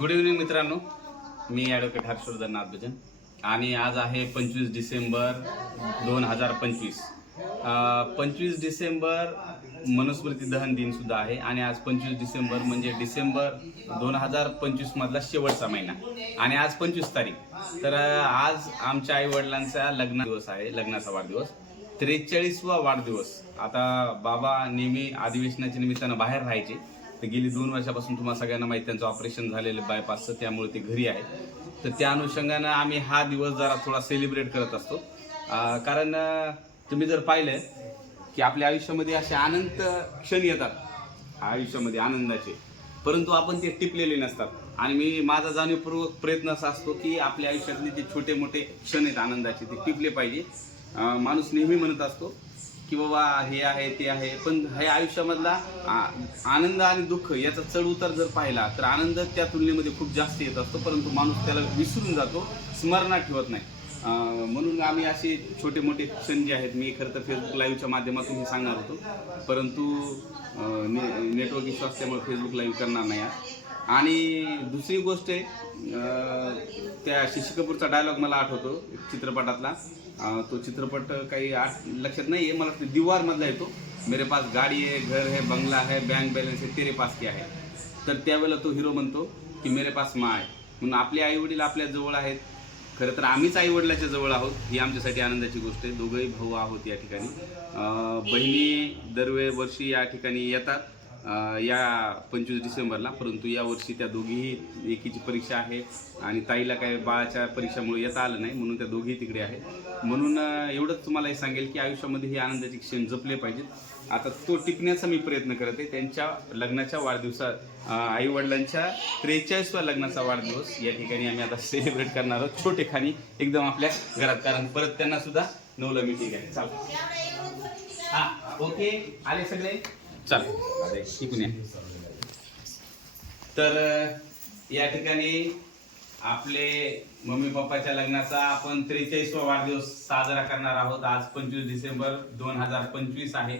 Good evening मित्रांनो, मी advocate Harshvardhan नाथभजन आणि आज आहे 25 डिसेंबर 2025. 25 डिसेंबर मनुस्मृती दहन दिन सुद्धा आहे आणि आज 25 डिसेंबर म्हणजे डिसेंबर 2025 मधला शेवटचा महिना आणि आज 25 तारीख. तर आज आमच्या आई वडिलांचा लग्न दिवस आहे, लग्नाचा वाढदिवस, 43वा वाढदिवस. आता बाबा नेहमी अधिवेशनाच्या निमित्तानं बाहेर राहायचे, तर गेली 2 वर्षापासून तुम्हाला सगळ्यांना माहिती त्यांचं ऑपरेशन झालेलं बायपासचं, त्यामुळे ते घरी आहे. तर त्या अनुषंगानं आम्ही हा दिवस जरा थोडा सेलिब्रेट करत असतो. कारण तुम्ही जर पाहिलं की आपल्या आयुष्यामध्ये असे अनंत क्षण येतात आयुष्यामध्ये आनंदाचे, परंतु आपण ते टिपलेले नसतात. आणि मी माझा जाणीवपूर्वक प्रयत्न असा असतो की आपल्या आयुष्यातले जे छोटे मोठे क्षण आहेत आनंदाचे, ते टिपले पाहिजे. माणूस नेहमी म्हणत असतो की बाबा हे आहे ते आहे, पण हे आयुष्यामधला आनंद आणि दुःख याचा चढ उतार जर पाहिला तर आनंद त्या तुलनेमध्ये खूप जास्त येत असतो, परंतु माणूस त्याला विसरून जातो, स्मरणात ठेवत नाही. म्हणून आम्ही असे छोटे मोठे क्षण जे आहेत, मी खरं तर फेसबुक लाईव्हच्या माध्यमातून हे सांगणार होतो, परंतु नेटवर्क इश्यू असल्यामुळे फेसबुक लाईव्ह करणार नाही. आणि दुसरी गोष्ट आहे, त्या शशी कपूरचा डायलॉग मला आठवतो चित्रपटातला. तो चित्रपट काही लक्षात नाही आहे मला, दीवार मधला येतो, मेरे पास गाडी आहे, घर है, बंगला है, बँक बॅलन्स है, तेरे पास क्या है. तर त्यावेळेला तो हिरो म्हणतो की मेरे पास माँ आहे. म्हणून आपले आई वडील आपल्या जवळ आहेत. खरं तर आम्हीच आई वडिलाच्या जवळ आहोत, ही आमच्यासाठी आनंदाची गोष्ट आहे. दोघंही भाऊ आहोत या ठिकाणी. बहिणी दरवर्षी या ठिकाणी येतात या 25 डिसेंबरला, परंतु यावर्षी त्या दोघीही, एकीची परीक्षा आहे आणि ताईला काय बाळाच्या परीक्षामुळे येता आलं नाही, म्हणून त्या दोघीही तिकडे आहेत. म्हणून एवढंच तुम्हाला हे सांगेल की आयुष्यामध्ये हे आनंदाचे क्षण जपले पाहिजेत. आता तो टिपण्याचा मी प्रयत्न करत आहे. त्यांच्या लग्नाच्या वाढदिवसा, आई वडिलांच्या 43व्या लग्नाचा वाढदिवस या ठिकाणी आम्ही आता सेलिब्रेट करणार आहोत, छोटेखानी एकदम आपल्या घरात, कारण परत त्यांना सुद्धा 9ला मीटिंग आहे. चालेल, हा ओके, आले सगळे, चालेल शिकून या. तर या ठिकाणी आपले मम्मी पप्पाच्या लग्नाचा आपण 43वा वाढदिवस साजरा करणार आहोत. आज 25 डिसेंबर 2025 आहे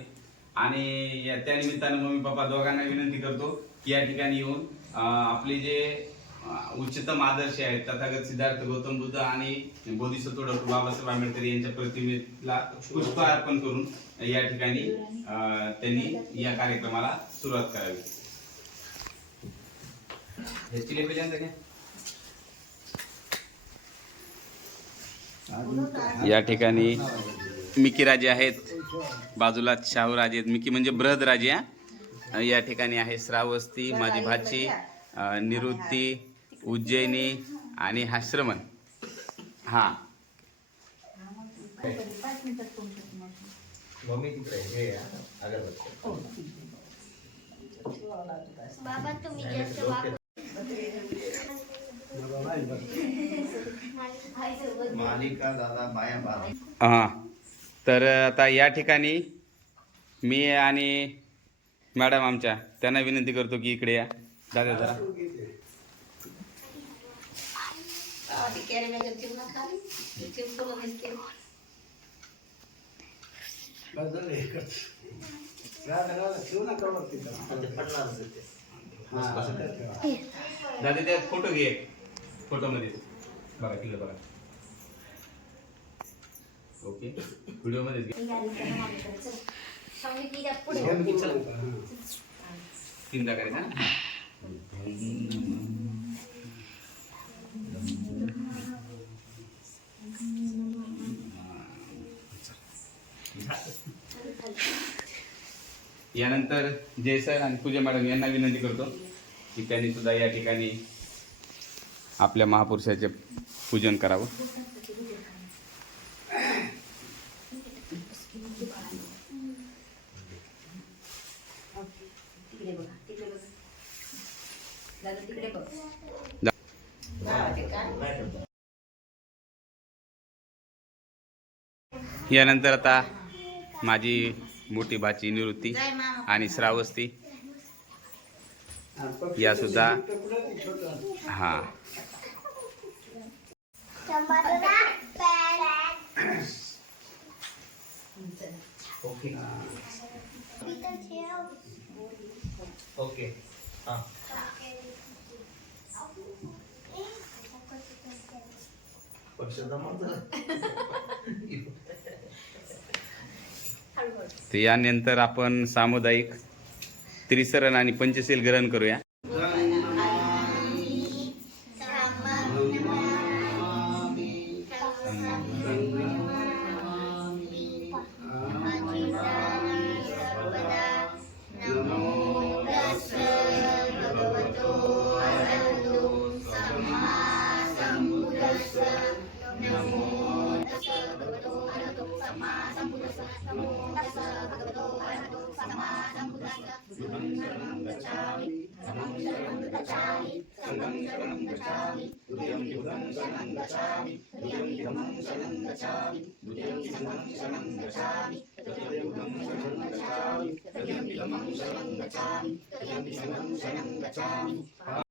आणि त्या निमित्तानं मम्मी पप्पा दोघांना विनंती करतो की या ठिकाणी येऊन आपले जे उच्चतम आदर्श आहेत, तथागत सिद्धार्थ गौतम बुद्ध आणि बोधिसत्व डॉक्टर बाबासाहेब आंबेडकर यांच्या प्रतिमेला पुष्प अर्पण करून या ठिकाणी त्यांनी या कार्यक्रमाला सुरुवात करावी. या ठिकाणी मिकी राजे आहेत, बाजूला शाहूराजे आहेत. मिकी म्हणजे बृहद राजे. या ठिकाणी आहे श्रावस्ती, माझी भाची, निवृत्ती, उज्जैनी आणि हा श्रमण. हा हा. तर आता या ठिकाणी मी आणि मॅडम आमच्या त्यांना विनंती करतो की इकडे या. दादा जरा दादा त्या फोटो घे, फोटो मध्ये बघा, तिकडे बघा. ओके, व्हिडिओ मध्ये तीनदा करायचा. यानंतर जय सर आणि पूजा मॅडम यांना विनंती करतो की त्यांनी सुद्धा या ठिकाणी आपल्या महापुरुषाचे पूजन करावं. यानंतर आता माझी मोठी भाची निवृत्ती आणि श्रावस्ती या सुद्धा. हा ओके ओके, हां तर यानंतर आपण सामुदायिक त्रिसरण आणि पंचशील ग्रहण करूया.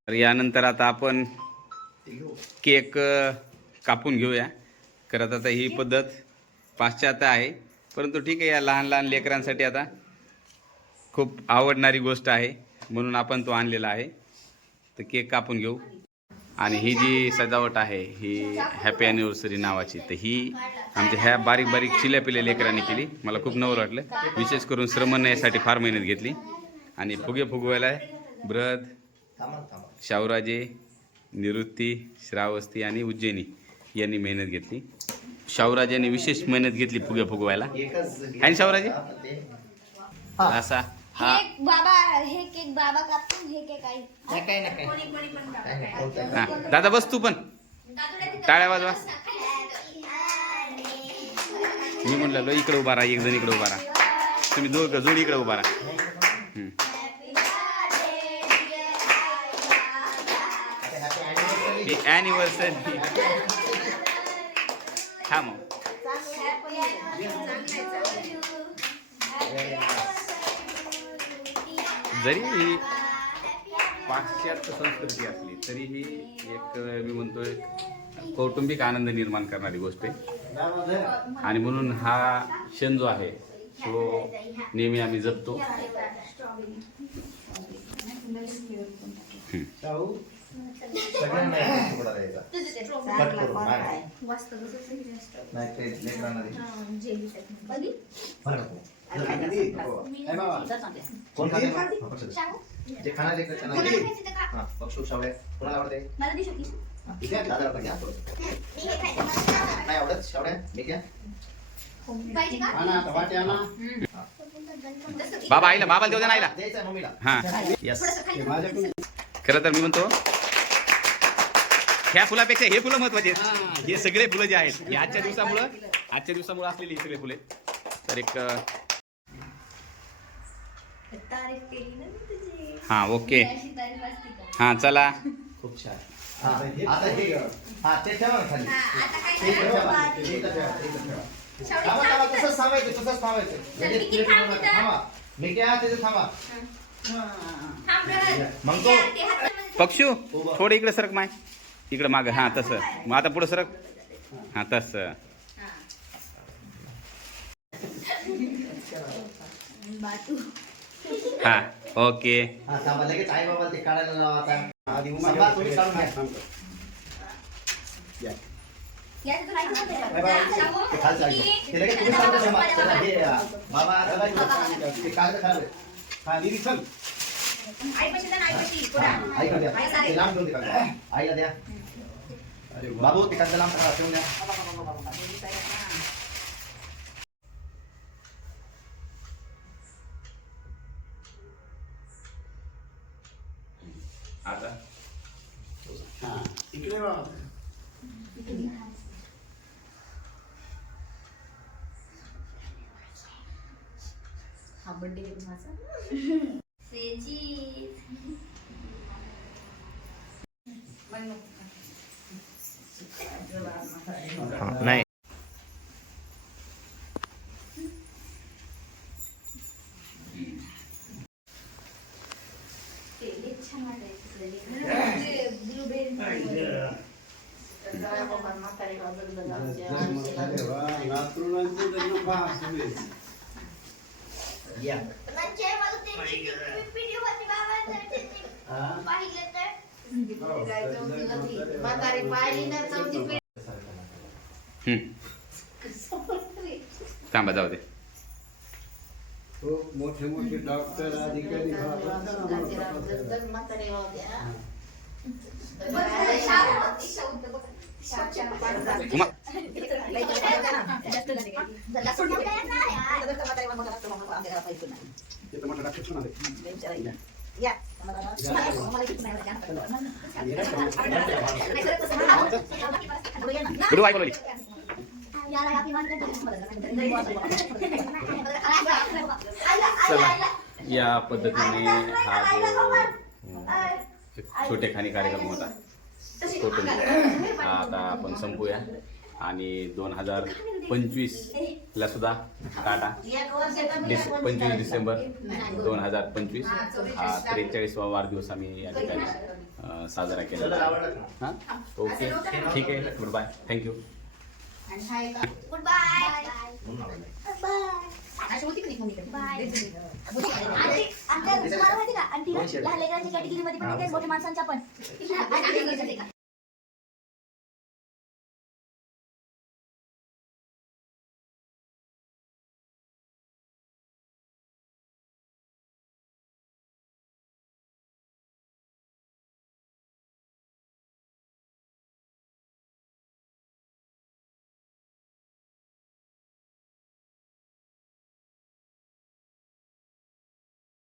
तर यानंतर आता आपण केक कापून घेऊया. खरं तर आता ही पद्धत पाश्चात्य आहे, परंतु ठीक आहे, या लहान लहान लेकरांसाठी आता खूप आवडणारी गोष्ट आहे म्हणून आपण तो आणलेला आहे. तर केक कापून घेऊ. आणि ही जी सजावट आहे ही हॅपी ॲनिव्हर्सरी नावाची, तर ही आमच्या ह्या बारीक बारीक चिल्या पिल्या लेकरांनी केली. मला खूप नवल वाटलं. विशेष करून श्रमण यासाठी फार मेहनत घेतली. आणि फुगे फुगवायला बृहद, शावराजे, निवृत्ती, श्रावस्ती आणि उज्जैनी यांनी मेहनत घेतली. शावराजांनी विशेष मेहनत घेतली फुगे फुगवायला. आणि शावराजे असा हा बाबा हे केक बाबा कापून हे केक आई हा दादा बस तू पण टाळ्या वाजवा. मी म्हणलं इकडे उभा राहा, एक जण इकडे उभा राहा, तुम्ही दोघं जोडी इकडे उभा राहा. ॲनिव्हर्सरी हा मग जरी ही पाश्चात्य संस्कृती असली तरीही एक मी म्हणतोय कौटुंबिक आनंद निर्माण करणारी गोष्ट आहे. आणि म्हणून हा क्षण जो आहे तो नेहमी आम्ही जपतो. जे खाना लेकर चला पक्षू शावळे कोणाला आवडते नाही आवडत शावड्या मी घ्या बाबा आईला बाबाला देऊ द्या ना आईला. द्यायचा मम्मीला. हा यस खरं तर मी म्हणतो ह्या फुलापेक्षा हे फुलं महत्वाचे आहेत. हे सगळे फुलं जे आहेत हे आजच्या दिवसामुळे असलेली ही सगळे फुले. तर एक हा ओके हा चला खूप छान. आता हे ते ठेवा ना खाली. ते ठेवा, ते ठेवा. थांबा, तसंच थांबायचं. लगेच प्लेट बनवू नका. थांबा. मी क्या तिथे थांबा. मग तो पक्षू थोडं इकडे सरक माय, इकडे माग. हा तसं मग आता पुढे सरक. हा तसं हा ओके. हा थांबा, लगेच आई बाबा ते काढायला लावा. आता आधी थांबा, तुम्ही काढून घ्या. ते खाली चालू. ते लगेच तुम्ही काढून थांबा. चला, हे बाबा आता ते कागद खराब आहे. हा दीदी चल. आईला द्या. ते लांब ठेवून दे कागद. आईला द्या. बाबू ते कागद लांब ठेवून द्या. आता इकडे बघा. हा बर्थडे माझा नाही थांबा जाऊ दे. हो, मोठे मोठे डॉक्टर अधिकारी उमा गुरु काय बोलली. चला या पद्धतीने हा जो छोटे खाणी कार्यक्रम होता फोटो हा आता आपण संपूया आणि 2025 ला सुद्धा काटा. 25 डिसेंबर 2025 हा 43वा वाढदिवस आम्ही या ठिकाणी साजरा केला. हां ओके ठीक आहे. Goodbye. Thank you. Goodbye. आमच्या तुम्हाला माहिती का आंटी लहान लेकरांच्या कॅटेगरीमध्ये पण मोठ्या माणसांच्या पण